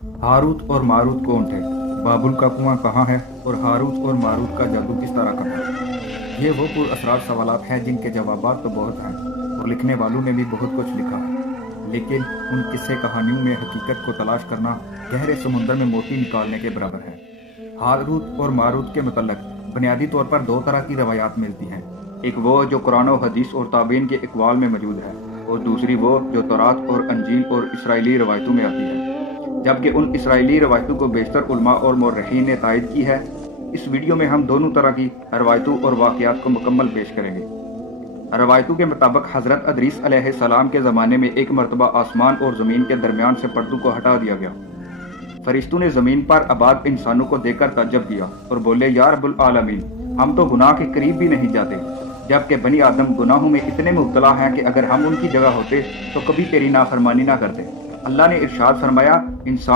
Harut और Marut कौन थे? बाबुल का कुआं कहाँ है? और हारूत और मारूत का जादू किस तरह का था? ये वो पुरअसरार सवालात हैं जिनके जवाबात तो बहुत हैं और लिखने वालों ने भी बहुत कुछ लिखा है, लेकिन उन किस्से कहानियों में हकीकत को तलाश करना गहरे समुद्र में मोती निकालने के बराबर है। हारूत और मारूत के मतलब बुनियादी तौर पर दो तरह की रवायात मिलती हैं। एक वो जो कुरान और हदीस और ताबीन के इकबाल में मौजूद है, और दूसरी वो जो तौरात और अंजील और इसराइली रवायतों में आती है। जबकि उन इसराइली रवायतों को बेशतर उलमा और मौर्रखीन ने तायद की है। इस वीडियो में हम दोनों तरह की रवायतों और वाक़यात को मुकम्मल पेश करेंगे। रवायतों के मुताबिक हज़रत अदरीस अलैहिस्सलाम के ज़माने में एक मरतबा आसमान और ज़मीन के दरमियान से पर्दों को हटा दिया गया। फरिश्तों ने ज़मीन पर आबाद इंसानों को देखकर ताज्जुब किया और बोले, या रब्बुल आलमीन, हम तो गुनाह के करीब भी नहीं जाते, जबकि बनी आदम गुनाहों में इतने मुब्तला हैं कि अगर हम उनकी जगह होते तो कभी तेरी नाफरमानी ना करते। अल्लाह ने इरशाद फरमाया, इंसान